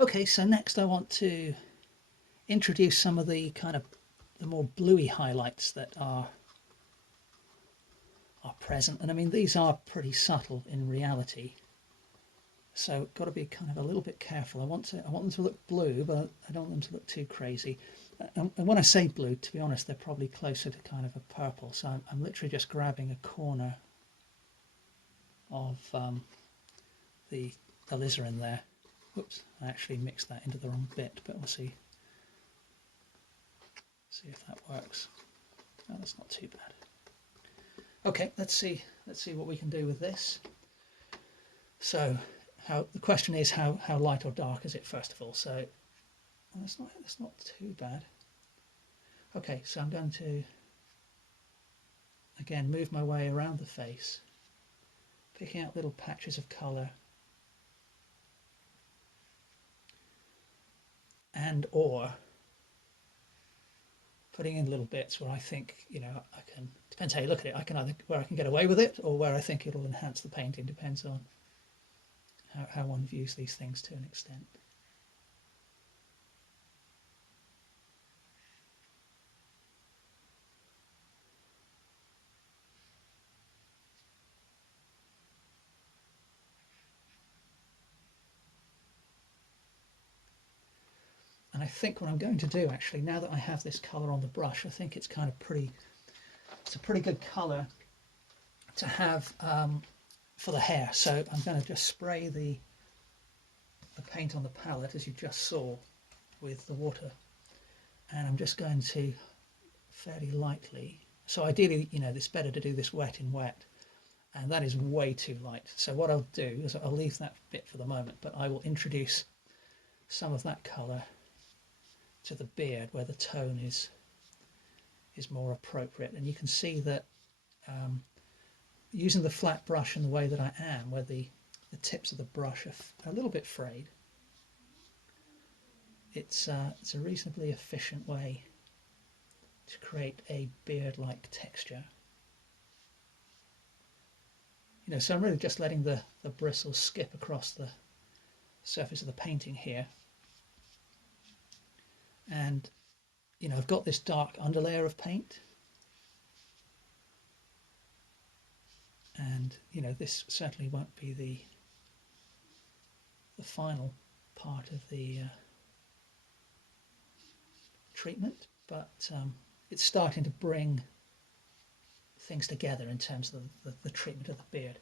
Okay, so next I want to introduce some of the kind of the more bluey highlights that are present. And I mean, these are pretty subtle in reality. So got to be kind of a little bit careful. I want them to look blue, but I don't want them to look too crazy. And when I say blue, to be honest, they're probably closer to kind of a purple. So I'm literally just grabbing a corner of the alizarin there. Whoops, I actually mixed that into the wrong bit, but we'll see if that works. Oh, that's not too bad. Okay, let's see what we can do with this. So the question is how light or dark is it, first of all? So well, that's not too bad. Okay, so I'm going to again move my way around the face, picking out little patches of colour and or putting in little bits where I think, I can, depends how you look at it, I can either where I can get away with it or where I think it'll enhance the painting. Depends on how one views these things to an extent. And I think what I'm going to do, actually, now that I have this colour on the brush, I think it's kind of it's a pretty good colour to have for the hair. So I'm going to just spray the paint on the palette, as you just saw, with the water. And I'm just going to fairly lightly, so ideally, it's better to do this wet in wet, and that is way too light. So what I'll do is I'll leave that bit for the moment, but I will introduce some of that colour to the beard where the tone is more appropriate. And you can see that using the flat brush in the way that I am, where the tips of the brush are a little bit frayed, it's a reasonably efficient way to create a beard-like texture. So I'm really just letting the bristles skip across the surface of the painting here. And I've got this dark underlayer of paint, and this certainly won't be the final part of the treatment, but it's starting to bring things together in terms of the treatment of the beard.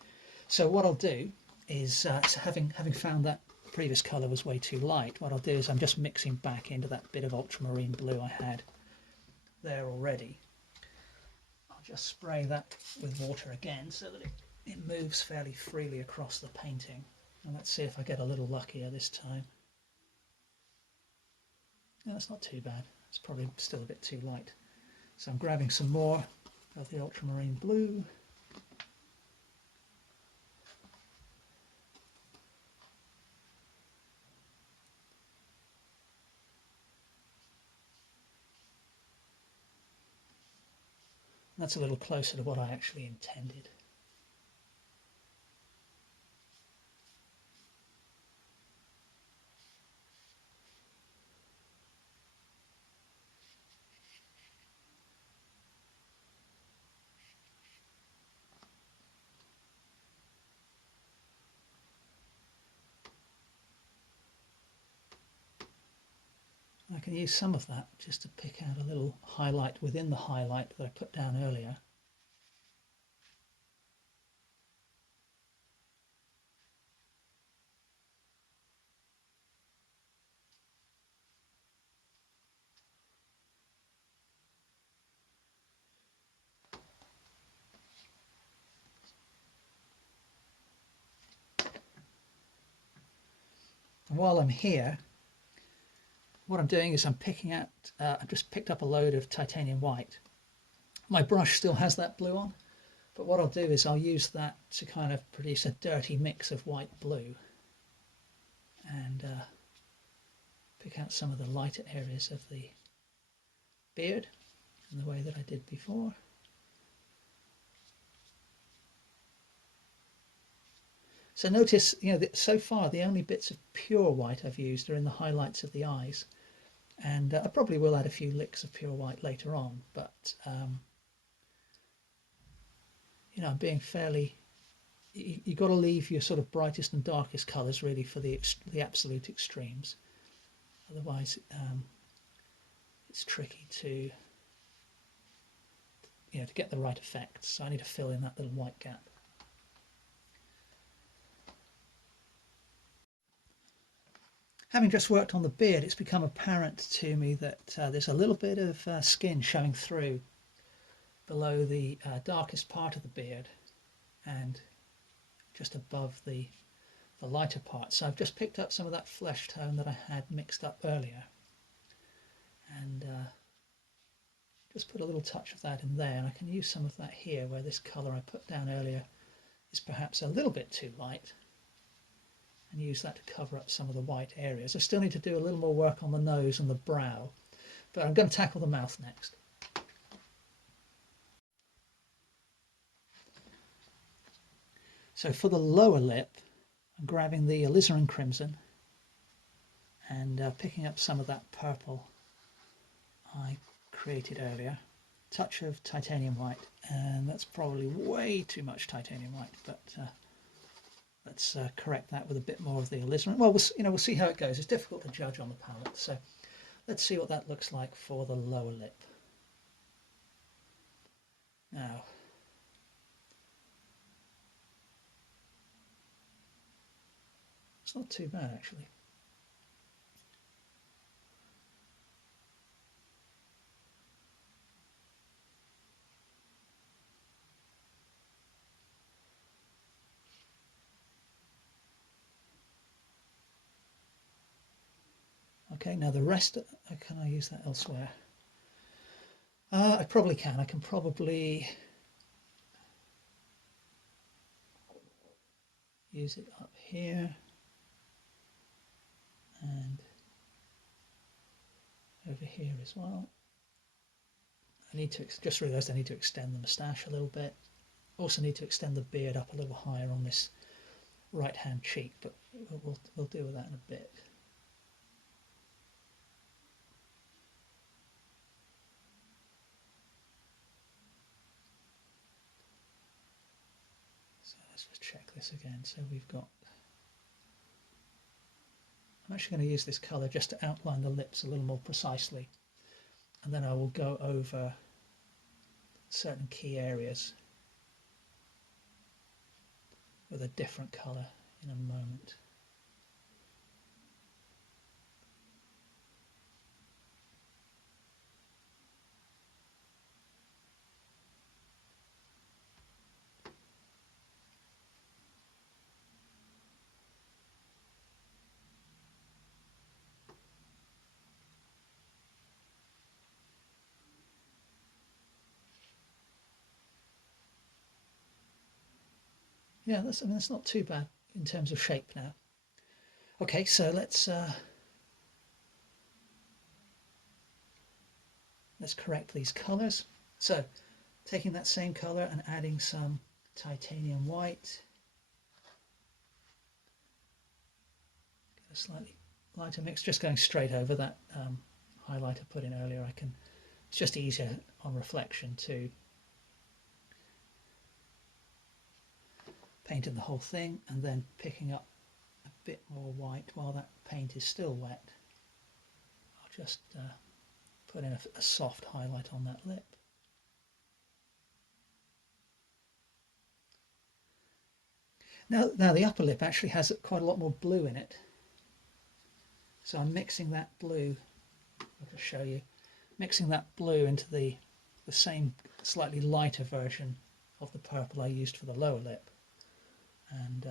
So what I'll do is, so having found that previous colour was way too light, what I'll do is I'm just mixing back into that bit of ultramarine blue I had there already. I'll just spray that with water again so that it moves fairly freely across the painting. And let's see if I get a little luckier this time. No, that's not too bad. It's probably still a bit too light. So I'm grabbing some more of the ultramarine blue. That's a little closer to what I actually intended. I can use some of that just to pick out a little highlight within the highlight that I put down earlier. And while I'm here, what I'm doing is I'm picking out, I've just picked up a load of titanium white. My brush still has that blue on, but what I'll do is I'll use that to kind of produce a dirty mix of white blue and pick out some of the lighter areas of the beard in the way that I did before. So notice, you know, that so far the only bits of pure white I've used are in the highlights of the eyes, and I probably will add a few licks of pure white later on, but you know, I'm being fairly, you've got to leave your sort of brightest and darkest colours really for the absolute extremes. Otherwise, it's tricky to, you know, to get the right effects. So I need to fill in that little white gap. Having just worked on the beard, it's become apparent to me that there's a little bit of skin showing through below the darkest part of the beard and just above the lighter part. So I've just picked up some of that flesh tone that I had mixed up earlier and just put a little touch of that in there, and I can use some of that here where this colour I put down earlier is perhaps a little bit too light, and use that to cover up some of the white areas. I still need to do a little more work on the nose and the brow, but I'm going to tackle the mouth next. So for the lower lip, I'm grabbing the alizarin crimson and picking up some of that purple I created earlier. Touch of titanium white, and that's probably way too much titanium white, but let's correct that with a bit more of the alizarin. Well, we'll see how it goes. It's difficult to judge on the palette, so let's see what that looks like for the lower lip. Now, it's not too bad actually. Okay, now the rest, can I use that elsewhere? I probably can. I can probably use it up here and over here as well. I need to, just realised I need to extend the moustache a little bit. Also need to extend the beard up a little higher on this right hand cheek, but we'll deal with that in a bit. So let's just check this again. So we've got, I'm actually going to use this colour just to outline the lips a little more precisely, and then I will go over certain key areas with a different colour in a moment. Yeah, that's not too bad in terms of shape now. Okay, so let's correct these colours. So taking that same colour and adding some titanium white, get a slightly lighter mix, just going straight over that highlight I put in earlier. It's just easier on reflection to paint in the whole thing, and then picking up a bit more white while that paint is still wet. I'll just put in a soft highlight on that lip. Now the upper lip actually has quite a lot more blue in it, so I'm mixing that blue, I'll just show you, mixing that blue into the same slightly lighter version of the purple I used for the lower lip, and